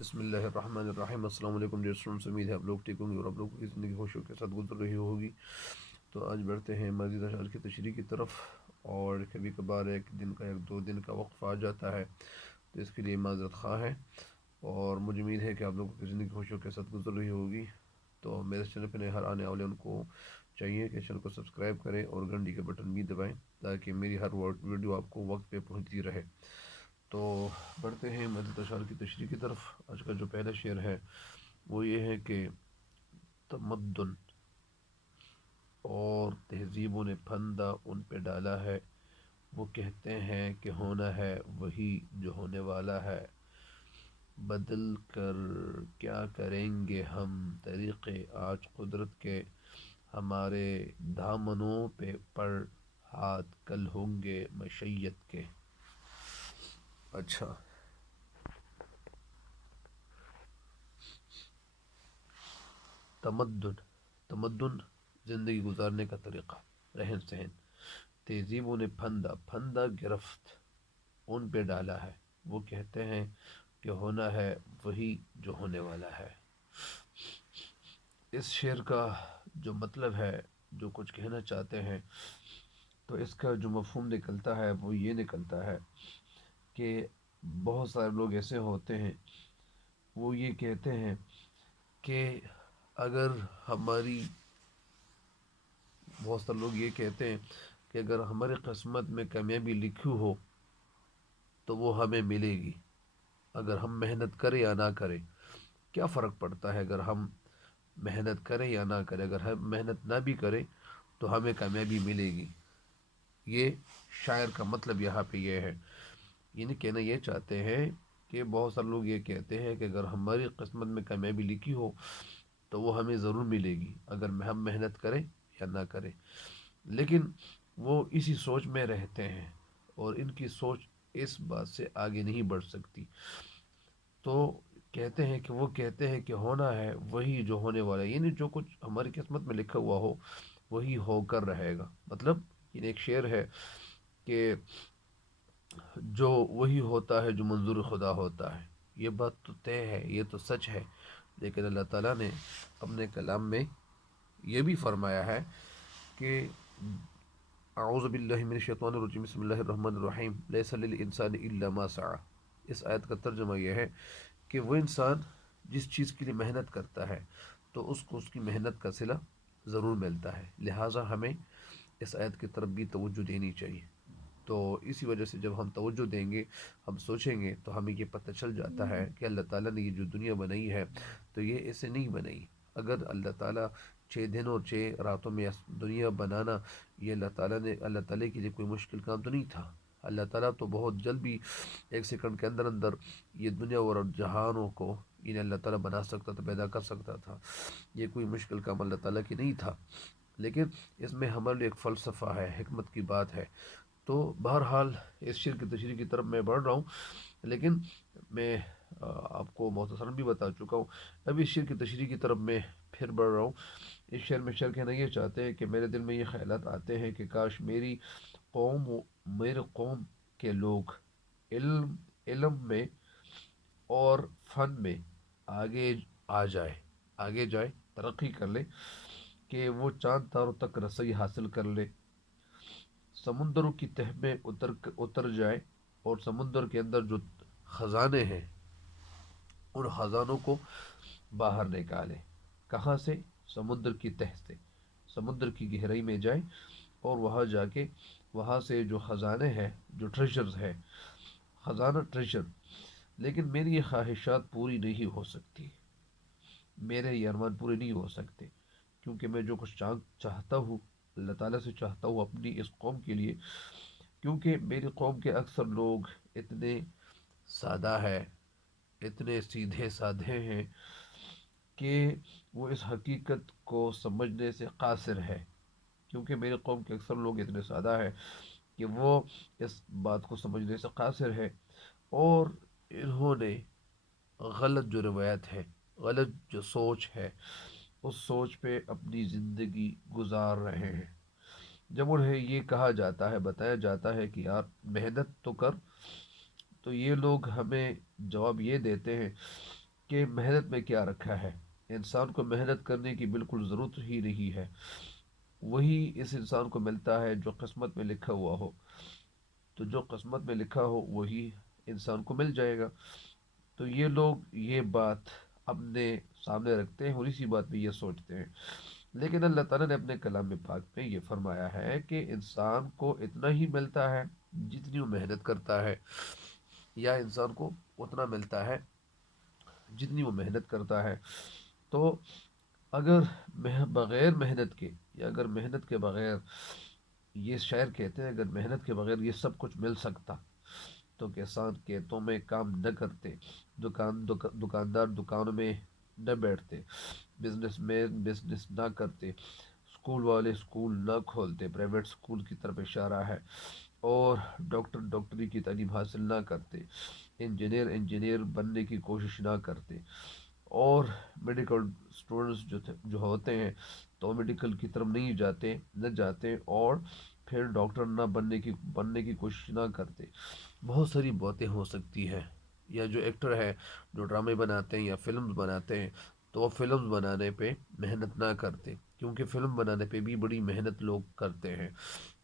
بسم اللہ الرحمن الرحیم۔ السلام علیکم ڈیئر اسٹوڈنٹس، امید ہے آپ لوگ ٹھیک ہوں گے اور آپ لوگوں کی زندگی خوشیوں کے ساتھ گزر رہی ہوگی۔ تو آج بڑھتے ہیں مزید اشعار کی تشریح کی طرف، اور کبھی کبھار ایک دن کا 1-2 دن کا وقفہ آ جاتا ہے، تو اس کے لیے معذرت خواہ ہے، اور مجھے امید ہے کہ آپ لوگوں کی زندگی خوشیوں کے ساتھ گزر رہی ہوگی۔ تو میرے چینل پہ نئے ہر آنے والے ان کو چاہیے کہ چینل کو سبسکرائب کریں اور گھنٹی کے بٹن بھی دبائیں، تاکہ میری ہر ویڈیو آپ کو وقت پہ پہنچتی رہے۔ تو بڑھتے ہیں مزید اشعار کی تشریح کی طرف۔ آج کا جو پہلا شعر ہے وہ یہ ہے کہ تمدن اور تہذیبوں نے پھندہ ان پہ ڈالا ہے، وہ کہتے ہیں کہ ہونا ہے وہی جو ہونے والا ہے، بدل کر کیا کریں گے ہم طریقے آج قدرت کے، ہمارے دامنوں پہ پڑ ہاتھ کل ہوں گے مشیت کے۔ اچھا، تمدن تمدن زندگی گزارنے کا طریقہ، رہن سہن۔ تہذیبوں نے پھندہ گرفت ان پہ ڈالا ہے، وہ کہتے ہیں کہ ہونا ہے وہی جو ہونے والا ہے۔ اس شعر کا جو مطلب ہے، جو کچھ کہنا چاہتے ہیں، تو اس کا جو مفہوم نکلتا ہے وہ یہ نکلتا ہے کہ بہت سارے لوگ ایسے ہوتے ہیں، وہ یہ کہتے ہیں کہ اگر ہماری بہت سارے لوگ یہ کہتے ہیں کہ اگر ہماری قسمت میں کامیابی لکھی ہو تو وہ ہمیں ملے گی، اگر ہم محنت کریں یا نہ کریں۔ کیا فرق پڑتا ہے اگر ہم محنت کریں یا نہ کریں؟ اگر ہم محنت نہ بھی کریں تو ہمیں کامیابی ملے گی۔ یہ شاعر کا مطلب یہاں پہ یہ ہے، یعنی کہنا یہ چاہتے ہیں کہ بہت سارے لوگ یہ کہتے ہیں کہ اگر ہماری قسمت میں کامیابی لکھی ہو تو وہ ہمیں ضرور ملے گی، اگر ہم محنت کریں یا نہ کریں۔ لیکن وہ اسی سوچ میں رہتے ہیں، اور ان کی سوچ اس بات سے آگے نہیں بڑھ سکتی۔ تو کہتے ہیں کہ وہ کہتے ہیں کہ ہونا ہے وہی جو ہونے والا ہے، یعنی جو کچھ ہماری قسمت میں لکھا ہوا ہو وہی ہو کر رہے گا۔ مطلب یہ ایک شعر ہے کہ جو وہی ہوتا ہے جو منظور خدا ہوتا ہے۔ یہ بات تو طے ہے، یہ تو سچ ہے، لیکن اللہ تعالیٰ نے اپنے کلام میں یہ بھی فرمایا ہے کہ اعوذ باللہ من الشیطان الرجیم، بسم اللہ الرحمن الرحیم، لیس للانسان الا ما سعی۔ اس آیت کا ترجمہ یہ ہے کہ وہ انسان جس چیز کے لیے محنت کرتا ہے تو اس کو اس کی محنت کا صلہ ضرور ملتا ہے، لہٰذا ہمیں اس آیت کی طرف بھی توجہ دینی چاہیے۔ تو اسی وجہ سے جب ہم توجہ دیں گے، ہم سوچیں گے، تو ہمیں یہ پتہ چل جاتا ہے کہ اللہ تعالیٰ نے یہ جو دنیا بنائی ہے تو یہ ایسے نہیں بنائی۔ اگر اللہ تعالیٰ 6 دن اور 6 راتوں میں دنیا بنانا، یہ اللہ تعالیٰ کے لیے کوئی مشکل کام تو نہیں تھا۔ اللہ تعالیٰ تو بہت جلد بھی 1 سیکنڈ کے اندر اندر یہ دنیا اور جہانوں کو یعنی اللہ تعالیٰ بنا سکتا تھا، پیدا کر سکتا تھا۔ یہ کوئی مشکل کام اللہ تعالیٰ کی نہیں تھا، لیکن اس میں ہمارے لیے ایک فلسفہ ہے، حکمت کی بات ہے۔ تو بہرحال اس شعر کی تشریح کی طرف میں بڑھ رہا ہوں، لیکن میں آپ کو مختصراً بھی بتا چکا ہوں۔ اب اس شعر کی تشریح کی طرف میں پھر بڑھ رہا ہوں۔ اس شعر میں شعر کہنا یہ چاہتے ہیں کہ میرے دل میں یہ خیالات آتے ہیں کہ کاش میرے قوم کے لوگ علم میں اور فن میں آگے آگے جائے، ترقی کر لے، کہ وہ چاند تاروں تک رسائی حاصل کر لے، سمندروں کی تہ میں اتر جائے، اور سمندر کے اندر جو خزانے ہیں ان خزانوں کو باہر نکالے۔ کہاں سے؟ سمندر کی تہ سے، سمندر کی گہرائی میں جائے، اور وہاں جا کے وہاں سے جو خزانے ہیں، جو ٹریجرز ہیں، خزانہ ٹریجر۔ لیکن میری یہ خواہشات پوری نہیں ہو سکتی، میرے یہ ارمان پورے نہیں ہو سکتے، کیونکہ میں جو کچھ چاہتا ہوں اللہ تعالیٰ سے چاہتا ہوں اپنی اس قوم کے لیے، کیونکہ میری قوم کے اکثر لوگ اتنے سادہ ہے، اتنے سیدھے سادھے ہیں کہ وہ اس حقیقت کو سمجھنے سے قاصر ہے۔ کیونکہ میری قوم کے اکثر لوگ اتنے سادہ ہیں کہ وہ اس بات کو سمجھنے سے قاصر ہے، اور انہوں نے غلط جو روایت ہے، غلط جو سوچ ہے، اس سوچ پہ اپنی زندگی گزار رہے ہیں۔ جب انہیں یہ کہا جاتا ہے، بتایا جاتا ہے کہ یار محنت تو کر، تو یہ لوگ ہمیں جواب یہ دیتے ہیں کہ محنت میں کیا رکھا ہے۔ انسان کو محنت کرنے کی بالکل ضرورت ہی نہیں ہے، وہی اس انسان کو ملتا ہے جو قسمت میں لکھا ہوا ہو۔ تو جو قسمت میں لکھا ہو وہی انسان کو مل جائے گا۔ تو یہ لوگ یہ بات اپنے سامنے رکھتے ہیں اور اسی بات پہ یہ سوچتے ہیں، لیکن اللہ تعالیٰ نے اپنے کلام پاک میں یہ فرمایا ہے کہ انسان کو اتنا ہی ملتا ہے جتنی وہ محنت کرتا ہے، یا انسان کو اتنا ملتا ہے جتنی وہ محنت کرتا ہے۔ تو اگر بغیر محنت کے، یا اگر محنت کے بغیر، یہ شاعر کہتے ہیں اگر محنت کے بغیر یہ سب کچھ مل سکتا تو کسان کھیتوں میں کام نہ کرتے، دکاندار دکانوں میں نہ بیٹھتے، بزنس مین بزنس نہ کرتے، اسکول والے اسکول نہ کھولتے، پرائیویٹ اسکول کی طرف اشارہ ہے، اور ڈاکٹر ڈاکٹری کی تعلیم حاصل نہ کرتے، انجینئر انجینئر بننے کی کوشش نہ کرتے، اور میڈیکل اسٹوڈنٹس جو ہوتے ہیں تو میڈیکل کی طرف نہ جاتے اور پھر ڈاکٹر نہ بننے کی کوشش نہ کرتے۔ بہت ساری باتیں ہو سکتی ہیں۔ یا جو ایکٹر ہے، جو ڈرامے بناتے ہیں یا فلمز بناتے ہیں، تو وہ فلمز بنانے پہ محنت نہ کرتے، کیونکہ فلم بنانے پہ بھی بڑی محنت لوگ کرتے ہیں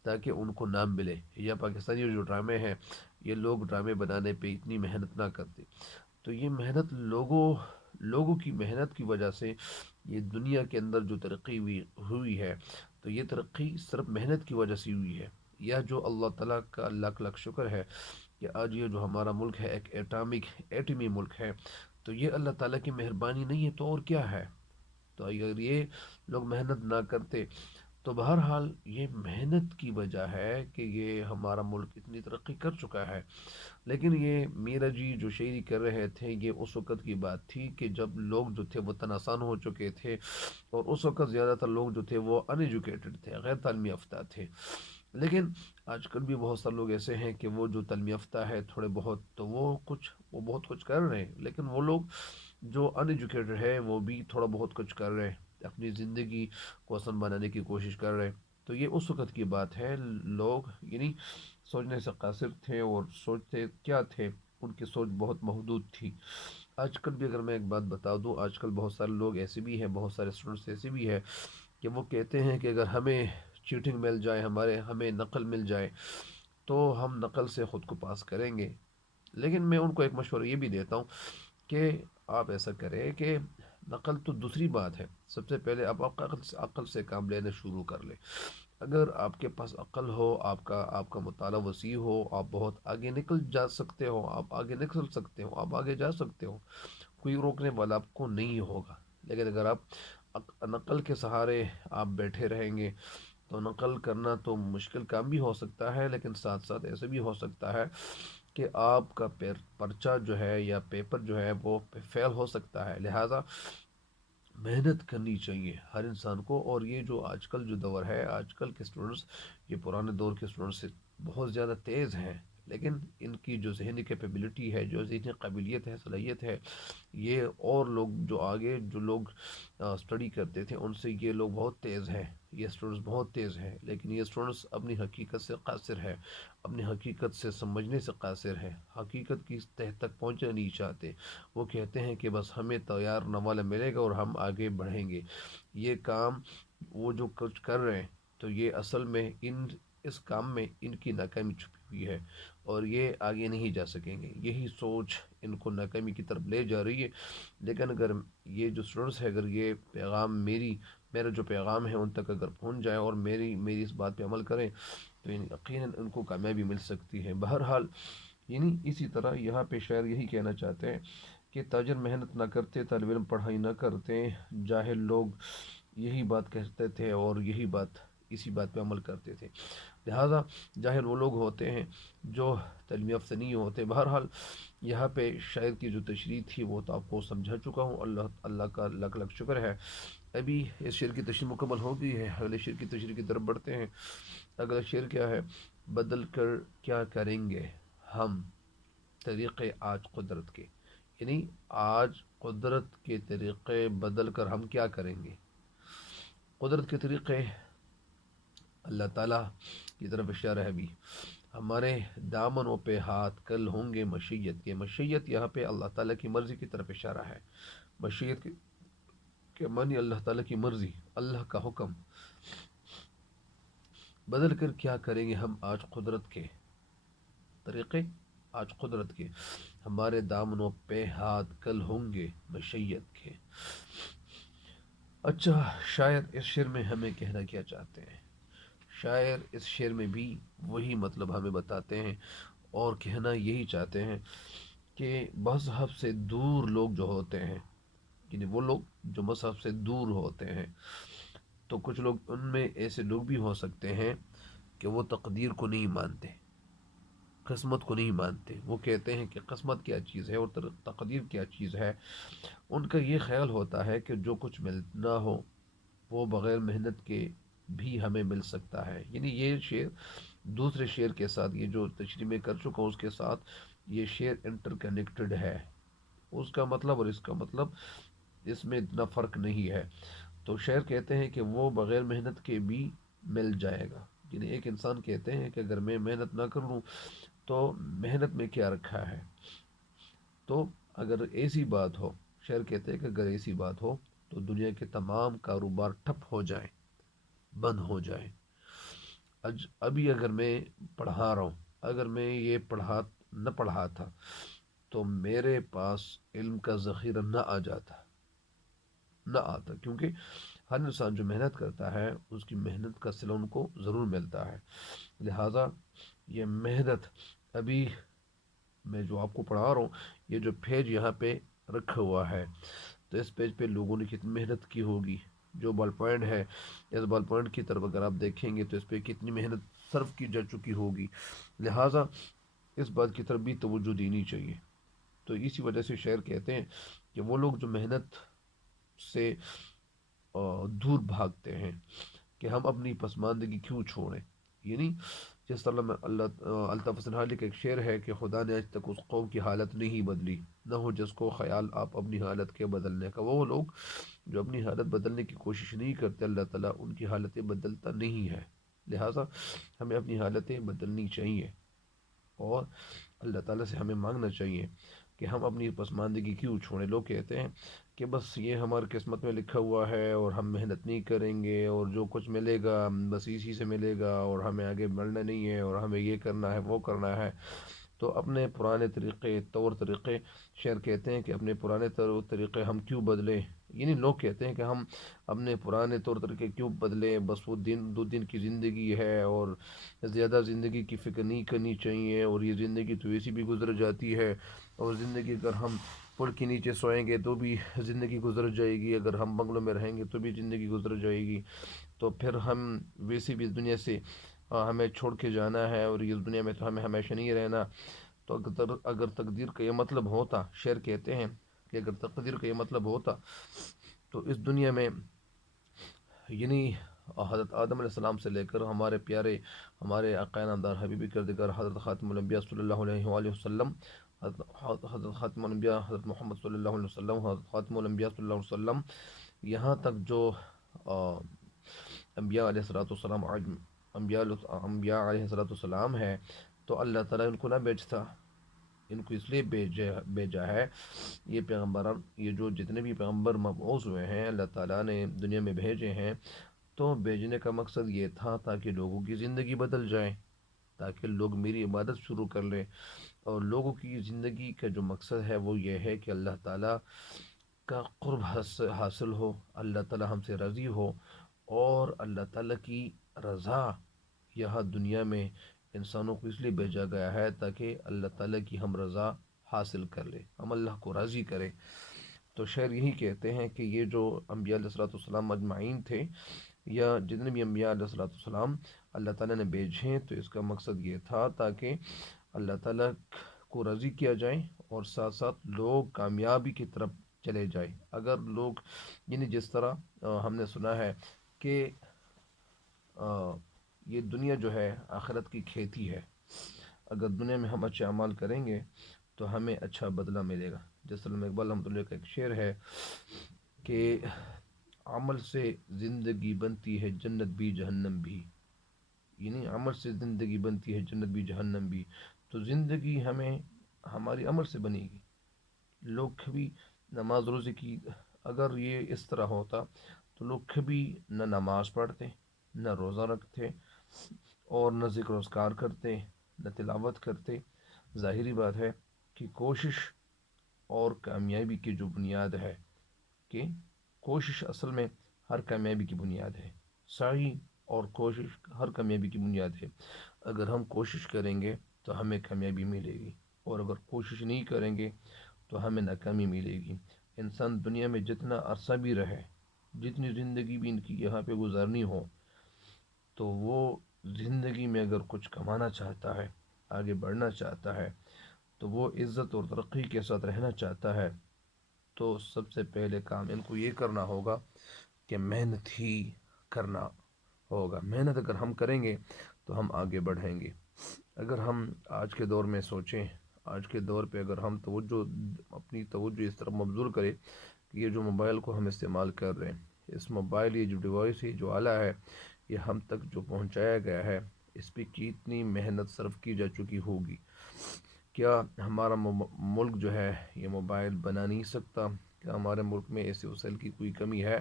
تاکہ ان کو نام ملے۔ یا پاکستانی جو ڈرامے ہیں، یہ لوگ ڈرامے بنانے پہ اتنی محنت نہ کرتے۔ تو یہ محنت لوگوں کی محنت کی وجہ سے یہ دنیا کے اندر جو ترقی ہوئی ہے، تو یہ ترقی صرف محنت کی وجہ سے ہوئی ہے۔ یا جو اللہ تعالیٰ کا لاکھ لاکھ شکر ہے کہ آج یہ جو ہمارا ملک ہے ایک ایٹمی ملک ہے، تو یہ اللہ تعالیٰ کی مہربانی نہیں ہے تو اور کیا ہے۔ تو اگر یہ لوگ محنت نہ کرتے تو بہرحال یہ محنت کی وجہ ہے کہ یہ ہمارا ملک اتنی ترقی کر چکا ہے۔ لیکن یہ میرا جی جو شاعری کر رہے تھے، یہ اس وقت کی بات تھی کہ جب لوگ جو تھے وہ تناسان ہو چکے تھے، اور اس وقت زیادہ تر لوگ جو تھے وہ ان ایجوکیٹڈ تھے، غیر تعلیمی یافتہ تھے۔ لیکن آج کل بھی بہت سارے لوگ ایسے ہیں کہ وہ جو تعلیم یافتہ ہے تھوڑے بہت، تو وہ بہت کچھ کر رہے ہیں، لیکن وہ لوگ جو ان ایجوکیٹڈ ہے وہ بھی تھوڑا بہت کچھ کر رہے ہیں، اپنی زندگی کو آسان بنانے کی کوشش کر رہے ہیں۔ تو یہ اس وقت کی بات ہے، لوگ یعنی سوچنے سے قاصر تھے، اور سوچتے کیا تھے، ان کی سوچ بہت محدود تھی۔ آج کل بھی اگر میں ایک بات بتا دوں، آج کل بہت سارے لوگ ایسے بھی ہیں، بہت سارے اسٹوڈنٹس ایسے بھی ہیں کہ وہ کہتے ہیں کہ اگر ہمیں چیٹنگ مل جائے، ہمیں نقل مل جائے تو ہم نقل سے خود کو پاس کریں گے۔ لیکن میں ان کو ایک مشورہ یہ بھی دیتا ہوں کہ آپ ایسا کریں کہ نقل تو دوسری بات ہے، سب سے پہلے آپ عقل سے کام لینا شروع کر لیں۔ اگر آپ کے پاس عقل ہو، آپ کا مطالعہ وسیع ہو، آپ بہت آگے نکل جا سکتے ہو، آپ آگے نکل سکتے ہو، آپ آگے جا سکتے ہو، کوئی روکنے والا آپ کو نہیں ہوگا۔ لیکن اگر آپ نقل کے سہارے آپ بیٹھے رہیں گے تو نقل کرنا تو مشکل کام بھی ہو سکتا ہے، لیکن ساتھ ساتھ ایسے بھی ہو سکتا ہے کہ آپ کا پرچہ جو ہے یا پیپر جو ہے وہ فیل ہو سکتا ہے۔ لہٰذا محنت کرنی چاہیے ہر انسان کو۔ اور یہ جو آج کل جو دور ہے، آج کل کے اسٹوڈنٹس، یہ پرانے دور کے اسٹوڈنٹس سے بہت زیادہ تیز ہیں، لیکن ان کی جو ذہنی کیپیبلٹی ہے، جو ذہنی قابلیت ہے، صلاحیت ہے، یہ اور لوگ جو آگے جو لوگ اسٹڈی کرتے تھے ان سے یہ لوگ بہت تیز ہیں، یہ اسٹوڈنٹس بہت تیز ہیں، لیکن یہ اسٹوڈنٹس اپنی حقیقت سے قاصر ہے، اپنی حقیقت سے سمجھنے سے قاصر ہے، حقیقت کی تہ تک پہنچنا نہیں چاہتے۔ وہ کہتے ہیں کہ بس ہمیں تیار نوالا ملے گا اور ہم آگے بڑھیں گے۔ یہ کام وہ جو کچھ کر رہے ہیں، تو یہ اصل میں اس کام میں ان کی ناکامی چھپی ہوئی ہے، اور یہ آگے نہیں جا سکیں گے۔ یہی سوچ ان کو ناکامی کی طرف لے جا رہی ہے۔ لیکن اگر یہ جو اسٹوڈنٹس ہے، اگر یہ پیغام میرا جو پیغام ہے ان تک اگر پہنچ جائے اور میری اس بات پہ عمل کریں تو یقیناً ان کو کامیابی مل سکتی ہے۔ بہرحال یعنی اسی طرح یہاں پہ شاعر یہی کہنا چاہتے ہیں کہ تاجر محنت نہ کرتے، طالب علم پڑھائی نہ کرتے، جاہل لوگ یہی بات کہتے تھے اور اسی بات پہ عمل کرتے تھے۔ لہٰذا جاہل وہ لوگ ہوتے ہیں جو تعلیم یافتہ نہیں ہوتے۔ بہرحال یہاں پہ شاعر کی جو تشریح تھی وہ تو آپ کو سمجھا چکا ہوں، اللہ کا لاکھ لاکھ شکر ہے۔ ابھی اس شعر کی تشریح مکمل ہو گئی ہے، اگلے شعر کی تشریح کی طرف بڑھتے ہیں۔ اگلا شعر کیا ہے؟ بدل کر کیا کریں گے ہم طریقے آج قدرت کے، یعنی آج قدرت کے طریقے بدل کر ہم کیا کریں گے۔ قدرت کے طریقے اللہ تعالیٰ کی طرف اشارہ ہے ابھی۔ ہمارے دامنوں پہ ہاتھ کل ہوں گے مشیت کے. مشیت یہاں پہ اللہ تعالیٰ کی مرضی کی طرف اشارہ ہے. مشیت کے معنی اللہ تعالیٰ کی مرضی، اللہ کا حکم. بدل کر کیا کریں گے ہم آج قدرت کے طریقے، آج قدرت کے ہمارے دامنوں پہ ہاتھ کل ہوں گے مشیت کے. اچھا، شاعر اس شعر میں ہمیں کہنا کیا چاہتے ہیں؟ شاعر اس شعر میں بھی وہی مطلب ہمیں بتاتے ہیں اور کہنا یہی چاہتے ہیں کہ مذہب سے دور لوگ جو ہوتے ہیں، یعنی وہ لوگ جو مذہب سے دور ہوتے ہیں، تو کچھ لوگ ان میں ایسے لوگ بھی ہو سکتے ہیں کہ وہ تقدیر کو نہیں مانتے، قسمت کو نہیں مانتے. وہ کہتے ہیں کہ قسمت کیا چیز ہے اور تقدیر کیا چیز ہے. ان کا یہ خیال ہوتا ہے کہ جو کچھ ملنا ہو وہ بغیر محنت کے بھی ہمیں مل سکتا ہے. یعنی یہ شعر دوسرے شعر کے ساتھ، یہ جو تشریح میں کر چکا ہوں اس کے ساتھ یہ شعر انٹر کنیکٹڈ ہے. اس کا مطلب اور اس کا مطلب اس میں اتنا فرق نہیں ہے. تو شعر کہتے ہیں کہ وہ بغیر محنت کے بھی مل جائے گا. یعنی ایک انسان کہتے ہیں کہ اگر میں محنت نہ کر لوں تو محنت میں کیا رکھا ہے. تو اگر ایسی بات ہو، شعر کہتے ہیں کہ اگر ایسی بات ہو تو دنیا کے تمام کاروبار ٹھپ ہو جائیں، بند ہو جائیں. ابھی اگر میں پڑھا رہا ہوں، اگر میں یہ نہ پڑھا تھا تو میرے پاس علم کا ذخیرہ نہ آتا، کیونکہ ہر انسان جو محنت کرتا ہے اس کی محنت کا صلہ ان کو ضرور ملتا ہے. لہٰذا یہ محنت، ابھی میں جو آپ کو پڑھا رہا ہوں، یہ جو پیج یہاں پہ رکھا ہوا ہے تو اس پیج پہ لوگوں نے کتنی محنت کی ہوگی. جو بال پوائنٹ ہے، اس بال پوائنٹ کی طرف اگر آپ دیکھیں گے تو اس پہ کتنی محنت صرف کی جا چکی ہوگی. لہٰذا اس بات کی طرف بھی توجہ دینی چاہیے. تو اسی وجہ سے شاعر کہتے ہیں کہ وہ لوگ جو محنت سے دور بھاگتے ہیں کہ ہم اپنی پسماندگی کیوں چھوڑیں. یعنی جس طرح میں الطاف حسین حالی کا ایک شعر ہے کہ خدا نے آج تک اس قوم کی حالت نہیں بدلی، نہ ہو جس کو خیال آپ اپنی حالت کے بدلنے کا. وہ لوگ جو اپنی حالت بدلنے کی کوشش نہیں کرتے، اللہ تعالیٰ ان کی حالتیں بدلتا نہیں ہے. لہٰذا ہمیں اپنی حالتیں بدلنی چاہیے اور اللہ تعالیٰ سے ہمیں مانگنا چاہیے کہ ہم اپنی پسماندگی کیوں چھوڑیں. لوگ کہتے ہیں کہ بس یہ ہماری قسمت میں لکھا ہوا ہے اور ہم محنت نہیں کریں گے اور جو کچھ ملے گا بس اسی سے ملے گا اور ہمیں آگے بڑھنا نہیں ہے اور ہمیں یہ کرنا ہے وہ کرنا ہے. تو اپنے پرانے طور طریقے، شعر کہتے ہیں کہ اپنے پرانے طور طریقے ہم کیوں بدلیں. یعنی لوگ کہتے ہیں کہ ہم اپنے پرانے طور طریقے کیوں بدلیں، بس وہ دو دن کی زندگی ہے اور زیادہ زندگی کی فکر نہیں کرنی چاہیے اور یہ زندگی تو ایسی بھی گزر جاتی ہے اور زندگی اگر ہم پل کے نیچے سوئیں گے تو بھی زندگی گزر جائے گی، اگر ہم بنگلوں میں رہیں گے تو بھی زندگی گزر جائے گی. تو پھر ہم ویسے بھی اس دنیا سے ہمیں چھوڑ کے جانا ہے اور اس دنیا میں تو ہمیں ہمیشہ نہیں رہنا. تو اگر تقدیر کا یہ مطلب ہوتا، شعر کہتے ہیں کہ اگر تقدیر کا یہ مطلب ہوتا تو اس دنیا میں، یعنی حضرت آدم علیہ السلام سے لے کر ہمارے پیارے، ہمارے آقا نامدار حبیب کردگار حضرت خاتم الانبیاء صلی اللہ علیہ وآلہ وسلم، حضرت خاتم الانبیاء حضرت محمد صلی اللہ علیہ وسلم، حضرت خاتم الانبیاء صلی اللہ علیہ وسلم، یہاں تک جو انبیاء علیہ السلام، انبیاء علیہ السلام ہے تو اللہ تعالیٰ ان کو نہ بیچتا. ان کو اس لیے بھیجا ہے، یہ پیغمبران، یہ جو جتنے بھی پیغمبر مبعوث ہوئے ہیں اللہ تعالیٰ نے دنیا میں بھیجے ہیں، تو بھیجنے کا مقصد یہ تھا تاکہ لوگوں کی زندگی بدل جائے، تاکہ لوگ میری عبادت شروع کر لیں. اور لوگوں کی زندگی کا جو مقصد ہے وہ یہ ہے کہ اللہ تعالیٰ کا قرب حاصل ہو، اللہ تعالیٰ ہم سے راضی ہو اور اللہ تعالیٰ کی رضا. یہاں دنیا میں انسانوں کو اس لیے بھیجا گیا ہے تاکہ اللہ تعالیٰ کی ہم رضا حاصل کر لیں، ہم اللہ کو راضی کریں. تو شاعر یہی کہتے ہیں کہ یہ جو انبیاء علیہ السلام مجمعین تھے، یا جتنے بھی انبیاء علیہ السلام اللہ تعالیٰ نے بھیجے، تو اس کا مقصد یہ تھا تاکہ اللہ تعالیٰ کو راضی کیا جائے اور ساتھ ساتھ لوگ کامیابی کی طرف چلے جائیں. اگر لوگ، یعنی جس طرح ہم نے سنا ہے کہ یہ دنیا جو ہے آخرت کی کھیتی ہے، اگر دنیا میں ہم اچھے اعمال کریں گے تو ہمیں اچھا بدلہ ملے گا. جس طرح اقبال رحمۃ اللہ کا ایک شعر ہے کہ عمل سے زندگی بنتی ہے جنت بھی جہنم بھی. یعنی عمل سے زندگی بنتی ہے، جنت بھی جہنم بھی. تو زندگی ہمیں ہماری عمل سے بنے گی. لوگ کبھی نماز روزے کی اگر یہ اس طرح ہوتا تو لوگ کبھی نہ نماز پڑھتے، نہ روزہ رکھتے، اور نہ ذکر و اذکار کرتے، نہ تلاوت کرتے. ظاہری بات ہے کہ کوشش اور کامیابی کی جو بنیاد ہے، کہ کوشش اصل میں ہر کامیابی کی بنیاد ہے. سعی اور کوشش ہر کامیابی کی بنیاد ہے. اگر ہم کوشش کریں گے تو ہمیں کامیابی ملے گی، اور اگر کوشش نہیں کریں گے تو ہمیں ناکامی ملے گی. انسان دنیا میں جتنا عرصہ بھی رہے، جتنی زندگی بھی ان کی یہاں پہ گزارنی ہو، تو وہ زندگی میں اگر کچھ کمانا چاہتا ہے، آگے بڑھنا چاہتا ہے، تو وہ عزت اور ترقی کے ساتھ رہنا چاہتا ہے، تو سب سے پہلے کام ان کو یہ کرنا ہوگا کہ محنت ہی کرنا ہوگا. محنت اگر ہم کریں گے تو ہم آگے بڑھیں گے. اگر ہم آج کے دور میں سوچیں، آج کے دور پہ اگر ہم اپنی توجہ اس طرف مبذول کریں کہ یہ جو موبائل کو ہم استعمال کر رہے ہیں، اس موبائل، یہ جو ڈیوائس ہے، جو آلہ ہے، یہ ہم تک جو پہنچایا گیا ہے، اس پہ کتنی محنت صرف کی جا چکی ہوگی. کیا ہمارا ملک جو ہے یہ موبائل بنا نہیں سکتا؟ کیا ہمارے ملک میں ایسے وسائل کی کوئی کمی ہے؟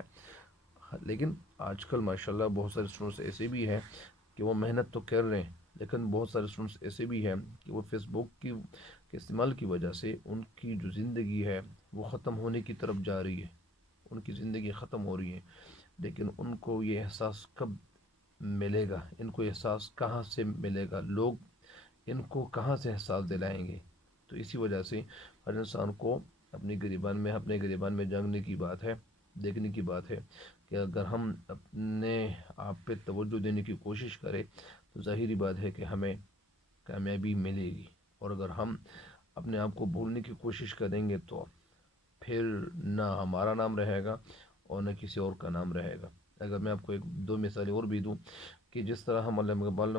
لیکن آج کل ماشاءاللہ بہت سارے اسٹوڈنٹس ایسے بھی ہیں کہ وہ محنت تو کر رہے ہیں، لیکن بہت سارے اسٹوڈنٹس ایسے بھی ہیں کہ وہ فیس بک کے استعمال کی وجہ سے ان کی جو زندگی ہے وہ ختم ہونے کی طرف جا رہی ہے. ان کی زندگی ختم ہو رہی ہے، لیکن ان کو یہ احساس کب ملے گا؟ ان کو احساس کہاں سے ملے گا؟ لوگ ان کو کہاں سے احساس دلائیں گے؟ تو اسی وجہ سے ہر انسان کو اپنے گریبان میں جاننے کی بات ہے، دیکھنے کی بات ہے کہ اگر ہم اپنے آپ پہ توجہ دینے کی کوشش کریں تو ظاہری بات ہے کہ ہمیں کامیابی ملے گی. اور اگر ہم اپنے آپ کو بھولنے کی کوشش کریں گے تو پھر نہ ہمارا نام رہے گا اور نہ کسی اور کا نام رہے گا. اگر میں آپ کو ایک دو مثالیں اور بھی دوں کہ جس طرح ہم علامہ اقبال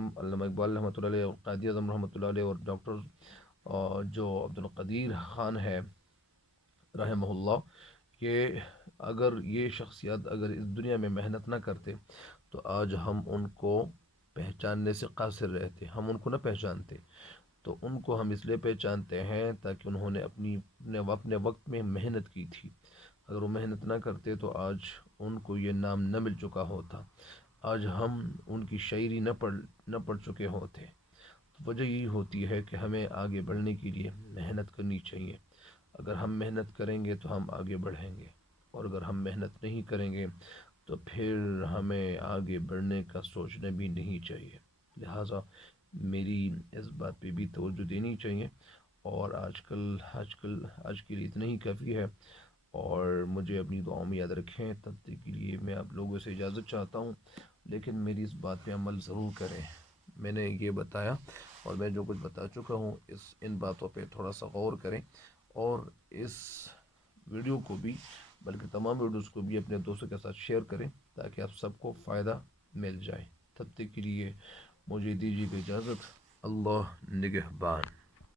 رحمۃ اللہ علیہ، اور قائد اعظم رحمۃ اللہ علیہ، اور ڈاکٹر جو عبد القدیر خان ہے رحمہ اللہ، کہ اگر یہ شخصیات اگر اس دنیا میں محنت نہ کرتے تو آج ہم ان کو پہچاننے سے قاصر رہتے، ہم ان کو نہ پہچانتے. تو ان کو ہم اس لیے پہچانتے ہیں تاکہ انہوں نے اپنے وقت میں محنت کی تھی. اگر وہ محنت نہ کرتے تو آج ان کو یہ نام نہ مل چکا ہوتا، آج ہم ان کی شاعری نہ پڑھ چکے ہوتے. وجہ یہی ہوتی ہے کہ ہمیں آگے بڑھنے کے لیے محنت کرنی چاہیے. اگر ہم محنت کریں گے تو ہم آگے بڑھیں گے، اور اگر ہم محنت نہیں کریں گے تو پھر ہمیں آگے بڑھنے کا سوچنا بھی نہیں چاہیے. لہٰذا میری اس بات پہ بھی توجہ دینی چاہیے. اور آج کے لیے اتنا ہی کافی ہے، اور مجھے اپنی دعاؤں میں یاد رکھیں. تب تک کے لیے میں آپ لوگوں سے اجازت چاہتا ہوں، لیکن میری اس بات پہ عمل ضرور کریں. میں نے یہ بتایا اور میں جو کچھ بتا چکا ہوں، ان باتوں پہ تھوڑا سا غور کریں، اور اس ویڈیو کو بھی، بلکہ تمام ویڈیوز کو بھی اپنے دوستوں کے ساتھ شیئر کریں تاکہ آپ سب کو فائدہ مل جائے. تب تک کے لیے مجھے دیجیے اجازت. اللہ نگہبان.